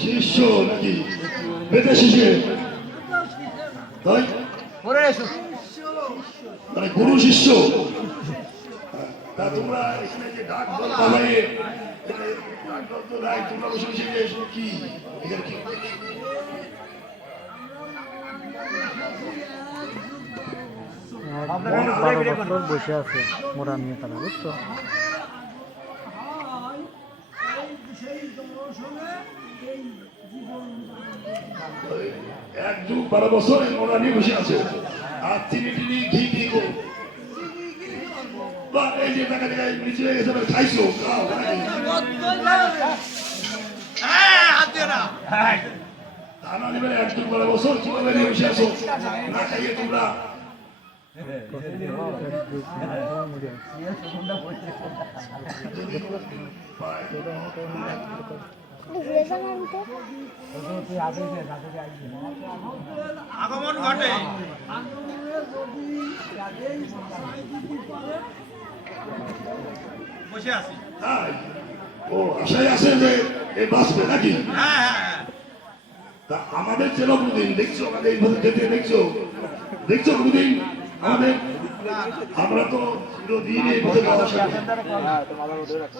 শিষ্য নাকি বেতে শিশে তাই মানে গুরু শিষ্য তা তোমরা এখানে যে ডাক দল পালাইয়ে এখানে ডাক দল তো নাই তোমরা বসে বসে যে এসব কি এখানে কি বারো বছর বসে আছে মোরা নিয়ে তারা বুঝছ? এক যুগ বারো বছর ওরা নিয়ে বসে আছে। আর চিনি টিনি ঘি ঘি গো। বা এই যে টাকা টাকা নিচে হয়ে গেছে খাইছো তা না নেবে এক যুগ বারো বছর কীভাবে নিয়ে বসে আছো? না খাইয়ে তোমরা আগমন ঘটে। বসে আছি। ও আশায় আছে যে এই বাঁচবে নাকি? হ্যাঁ হ্যাঁ হ্যাঁ। তা আমাদের চেনো কোনদিন দেখছ আমাদের যেতে দেখছ? দেখছ কোনদিন আমাদের আমরা তো চিরদিন এই পথে যাওয়া করি।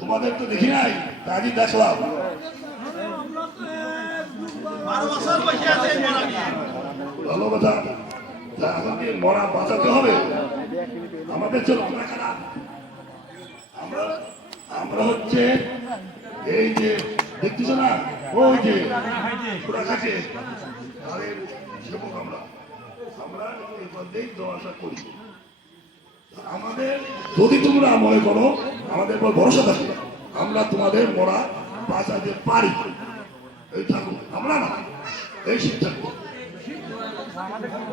তোমাদের তো দেখি নাই তা আজই দেখলাম ভালো কথা আমাকে মরা বাঁচাতে হবে আমাদের চলো আমরা হচ্ছে এই যে দেখতেছো না ওই যে তাদের সেবক আমরা। আমরা এই যাওয়া করি। আমাদের, যদি তোমরা মনে করো, আমাদের উপর ভরসা থাকে আমরা তোমাদের মরা বাঁচাতে পারি। এই ঠাকুর আমরা না, এই শিব ঠাকুর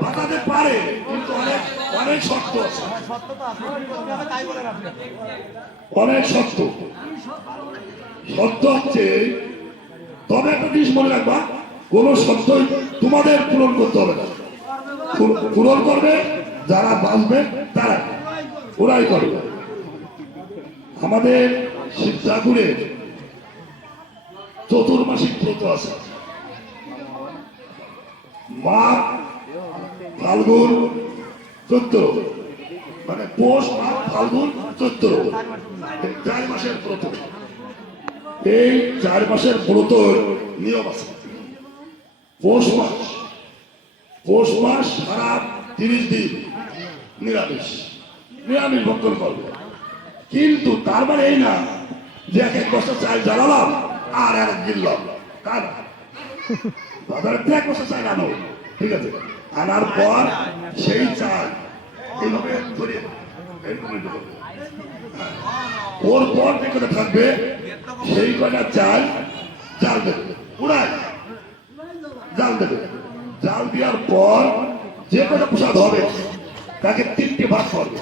বাঁচাতে পারে, কিন্তু অনেক অনেক শক্ত অনেক শক্ত সত্য হচ্ছে, তবে একটা জিনিস মনে রাখবা, কোন সত্যই তোমাদের পূরণ করতে হবে না। পূর- পূরণ করবে, যারা বাঁচবে তারা। ওরাই করবে। আমাদের শিব ঠাকুরের চতুর্মাসিক ব্রত আছে। মাঘ ফাল্গুন চৈত্র মানে পৌষ, মাঘ, ফাল্গুন চৈত্র চার মাসের ব্রত। এই চার মাসের ব্রত নিয়ম আছে। পৌষ মাস। পৌষ মাস সারা তিরিশ দিন। নিরামিষ। নিরামিষ ভক্ষণ করবে। কিন্তু তার মানে এই না যে এক এক বছর চাল জ্বালালাম আর এক গিললাম তা না বাজারের এক বছর চাল আনো। ঠিক আছে? আনার পর সেই চাল এইভাবে। হ্যাঁ। ওর পর যে কটা থাকবে, সেই কটা চাল জাল দেবে। উড়ায়। জাল দেবে। জাল দেওয়ার পর যে কটা প্রসাদ হবে তাকে তিনটে ভাগ করবে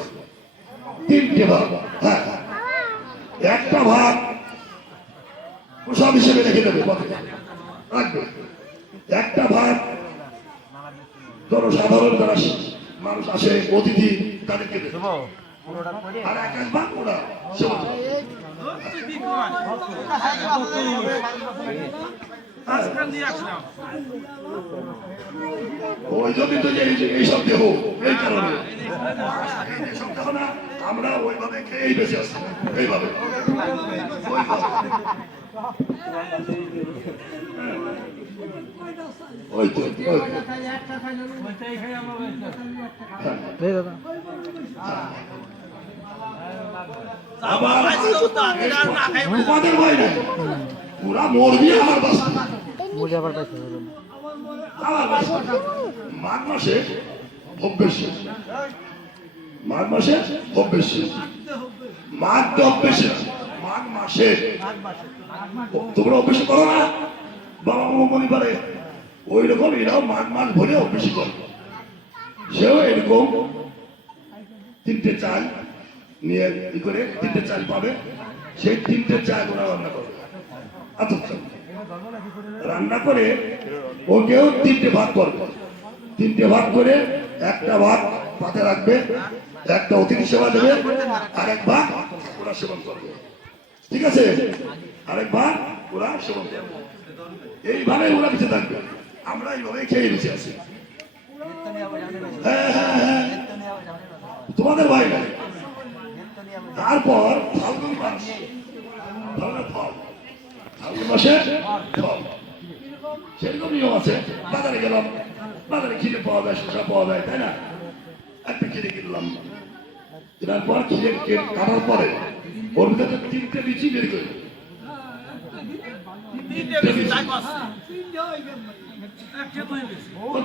তিনটে ভাগ হ্যাঁ একটা ভাগ প্রসাদ হিসেবে রেখে দেবে। রাখবে একটা ভাগ জনসাধারণ যারা মানুষ আসে অতিথি তাদেরকে দেবে আর এক এক ভাগ ওরা সেবা ওই জন্যই তো এইসব দেহ এই কারণে এই যেসব দেহ না আমরা ওইভাবে খেয়েই বেঁচে আছি এইভাবে। ওই তো। আবার তোমাদের ভয় নাই। পুরা মরবি আমার বাসা। মুড়ি আবার পাইছে আমার বাসা। মাঘ মাসে অভ্যেস মাঘ মাসে অভ্যেস মাঘ তো অভ্যেস। মাঘ মাসে। তোমরা অভ্যেস করো না। বাবা মামা মনে করে ওই রকম এরাও মাঘ মাস ভরে অভ্যেস করে। সেও এরকম তিনটে চাল নিয়ে করে তিনটে চাল পাবে। সেই তিনটে চাল ওরা রান্না করবে। রান্না করে ওকেও তিনটে ভাগ করবে তিনটে ভাগ করে একটা ভাগ পাতে রাখবে, একটা অতিথি সেবা দেবে আর এক ভাগ ওরা সেবন করবে। ঠিক আছে? আরেক ভাগ ওরা সেবন করবে। এইভাবে ওরা বেঁচে থাকবে। আমরা এইভাবে খেয়ে বেঁচে আছি। হ্যাঁ হ্যাঁ হ্যাঁ। তোমাদের ভাই তারপর ফাল্গুন মাস। ফল? ফাল্গুন মাসে ফল সেরকম নিয়ম আছে। বাজারে গেলাম বাজারে খিদে পাওয়া যায় শসা পাওয়া যায় তাই না? একটা খিদে কিনলাম। কেনার পর খিদে কাটার পরে ওর ভিতরে তিনটে বিচি বের করে।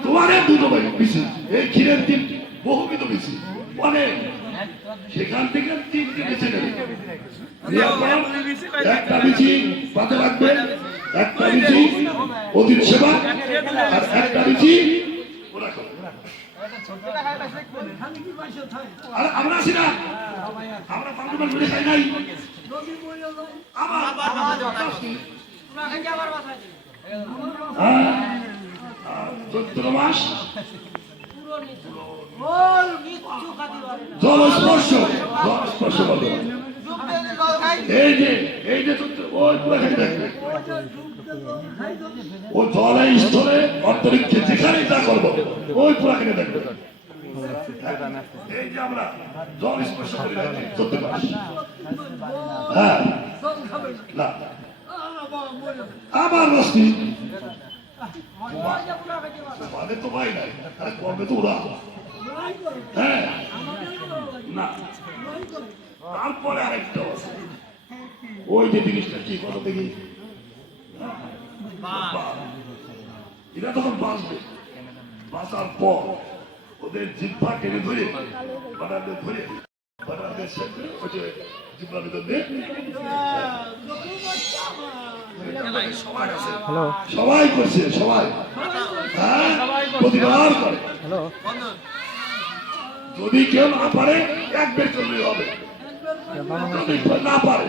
তোমাদের দুটো বিচি এই ক্ষীরের তিন বহুবিধ বিচি অনেক। সেখান থেকে তিনটে বেছে নেবে। নেওয়ার পর একটা বিচি পাতে রাখবে একটা বিচি অতিথি সেবা আর একটা ওরা আমরা আছি না। নাই। হ্যাঁ। চৈত্র মাস জল স্পর্শ জল স্পর্শ করবে এই যে এই যে ওই পুরো ও জলে, স্থলে, অন্তরিক্ষে যেখানেই তা করব, ওই পুরা কিনে দেখবে এই যে আমরা জল স্পর্শ করি চোদ্দ মাস। হ্যাঁ। আবার রশ্মি আমাদের তো ভাই নাই। করবে তো ওরা? হ্যাঁ? তারপরে আরেকটা আছে ওই যে জিনিসটা কি কত দেখি। এরা তখন বাঁচবে। বাঁচার পর ওদের জিভা টেনে ধরে বানাতে ধরে। হ্যালো সবাই করছে সবাই। হ্যাঁ? প্রতিবার করে। হ্যালো যদি কেউ না পারে এক বের করলে হবে না পারে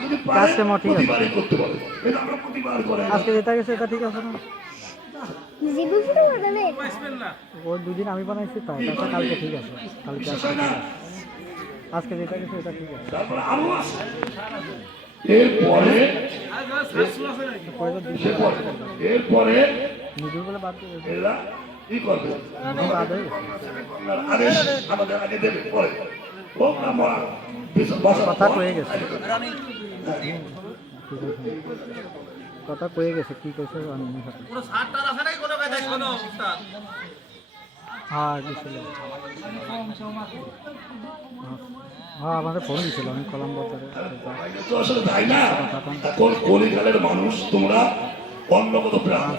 যদি পারে ঠিক আছে। করতে পারে। এটা আমরা প্রতিবার করে। আজকে যেটা গেছে এটা ঠিক আছে না? দুদিন আমি বানাইছি তাই। তারপর কালকে ঠিক আছে। কালকে আজকে যেটা গেছে এটা ঠিক আছে। এরপরে এরপরে বাদ দিয়ে এরা কি করবে? গেছে আদেশ আমাদের আগে দেবে পরে। হোক না মরা বিশ- বছর কথা পর কয়ে গেছে। কথা কয়ে গেছে কি কইছে আমি হ্যাঁ গেছিল হ্যাঁ আমাদের ফোন দিছিল আমি কলাম বাজারে তো আসলে তাই না? এখন কলিকালের মানুষ তোমরা? প্রাণ।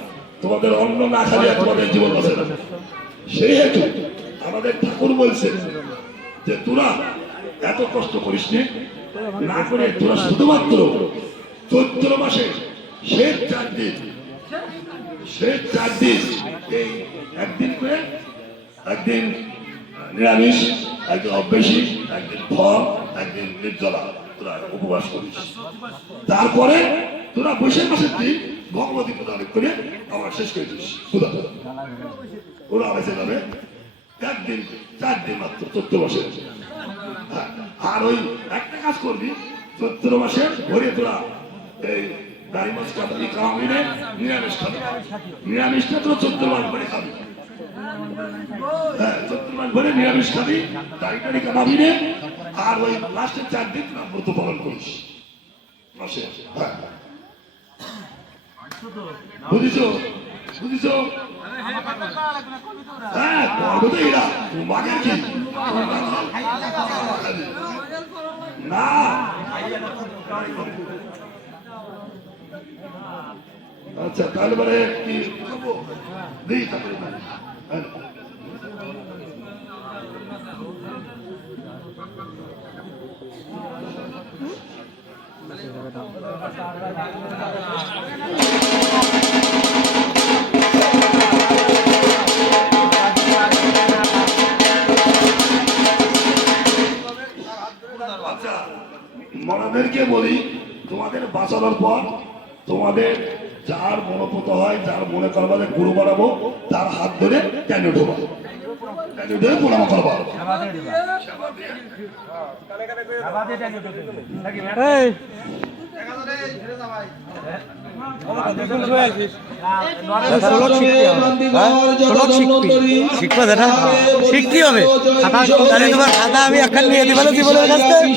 তোমাদের অন্ন না খালি তোমাদের জীবন বাঁচে না। সেই হেতু আমাদের ঠাকুর বলছেন যে তোরা এত কষ্ট করিস না করে তোরা শুধুমাত্র চৈত্র মাসে শেষ চার দিন শেষ চার দিন এই একদিন করে একদিন নিরামিষ একদিন অভ্যাসী একদিন ফল একদিন নির্জলা তোরা উপবাস করিস। তারপরে তোরা বৈশাখ মাসের দিন ভগবতী প্রদান করে আবার শেষ করে দিস। ক্ষুদা ওরা বেঁচে যাবে একদিন চার দিন মাত্র চৈত্র মাসে। হ্যাঁ, আর ওই একটা কাজ করবি চৈত্র মাসে ভরে তোরা এই গাড়ি মাছ নিরামিষ খাবি। নিরামিষটা তোরা চোদ্দ মাস ভরে খাবি। মাস নিরামিষ খাবি টাড়ি কামাবি আর ওই লাস্টের চার ব্রত পালন করিস। মাসে হ্যাঁ। বুঝিছো? হ্যাঁ না। আচ্ছা তাহলে মানে মনাদেরকে বলি তোমাদের বাঁচানোর পর তোমাদের যার মনোপত হয় যার মনে করবা যে গুরু বানাবো তার হাত ধরে কেন ঢোবা? কেন প্রণাম করবা শিখতে হবে। খাতা আমি একখান নিয়ে কাছ থেকে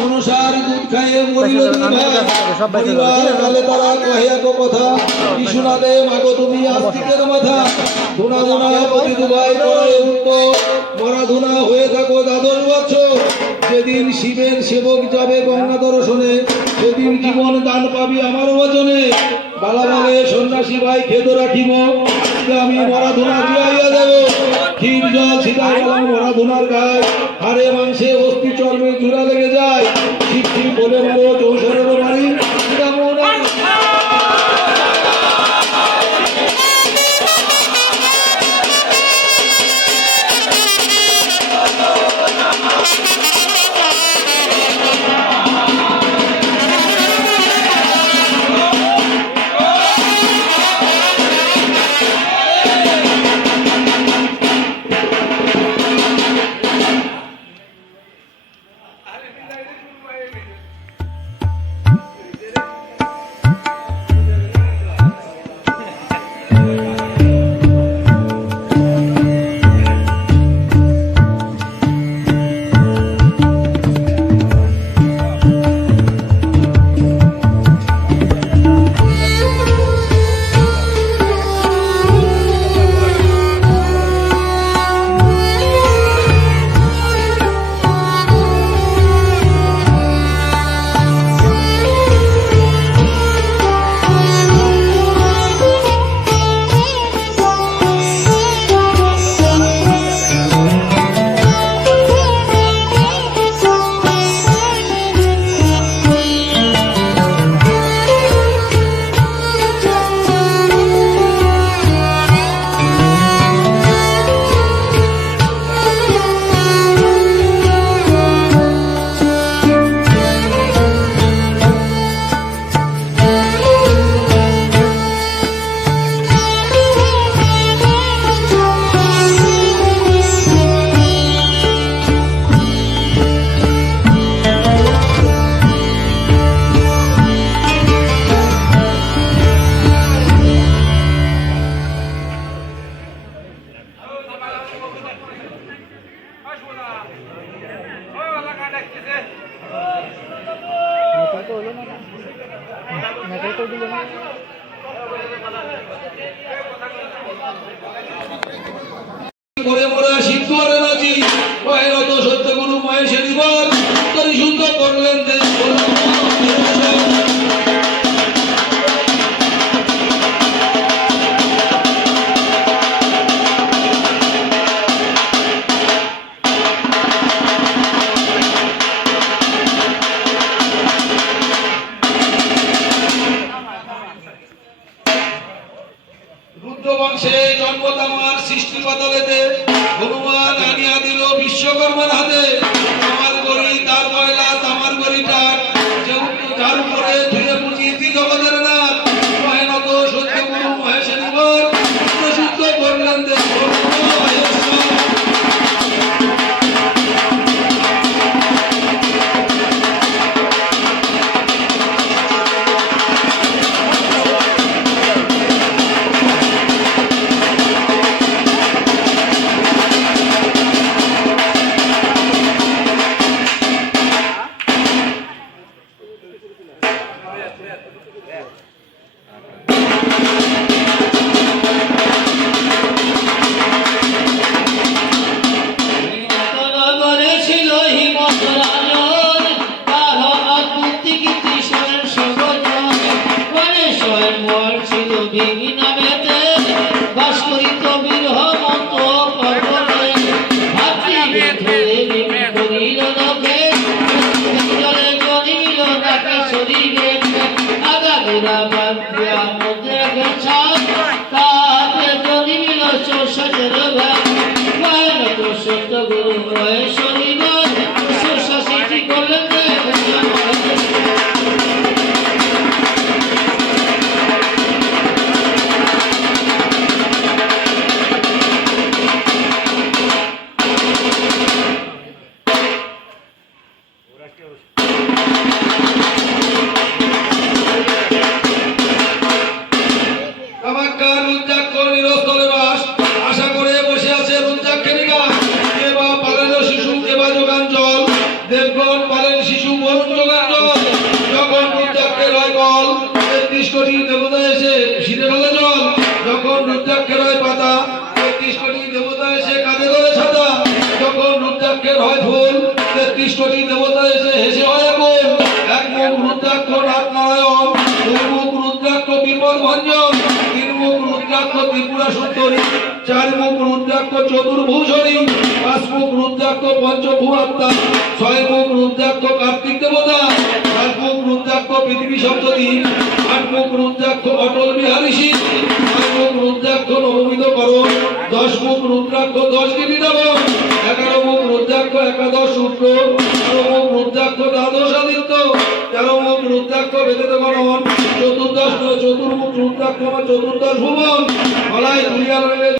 অনুসার দুধ খাইয়ে মরিল পরিবার কালে তারা কহে এক কথা বিশুনা মাগো তুমি আস্তিকের মাথা। ধুনা ধুনা প্রতি দুবাই করে উত্তর। মরা ধুনা হয়ে থাকো দাদর বছর যেদিন শিবের সেবক যাবে গঙ্গা দর্শনে সেদিন জীবন দান পাবি আমার বচনে বালা বলে সন্ন্যাসী ভাই খেদ রাখিব আমি মরা ধুনা দিয়াইয়া দেব। ক্ষীর জল সিধা গেলাম মরা ধুনার গায়ে। হাড়ে, মাংসে অস্থি চর্মে, চূড়া লেগে যায়। শিব বলে মারো চৌসরের বাড়ি চতুর্ভূষণী পাঁচ মুখ রুদ্রাক্ষ পঞ্চভূমাত্মা ছয় মুখ রুদ্রাক্ষ, কার্তিক দেবতা সাত মুখ রুদ্রাক্ষ, পৃথিবী সপ্তদী আট মুখ রুদ্রাক্ষ, অটল বিহারী সিং নয় মুখ রুদ্রাক্ষ, নবমিত করণ দশ মুখ রুদ্রাক্ষ, দশ দেবী দেবন এগারো মুখ রুদ্রাক্ষ, একাদশ সূত্র তেরো মুখ রুদ্রাক্ষ, দ্বাদশ আদিত্য তেরো মুখ রুদ্রাক্ষ, বেদেত গণন, চতুর্দশ চতুর্মুখ রুদ্রাক্ষ চতুর্দশ ভুবন গলায় রইলে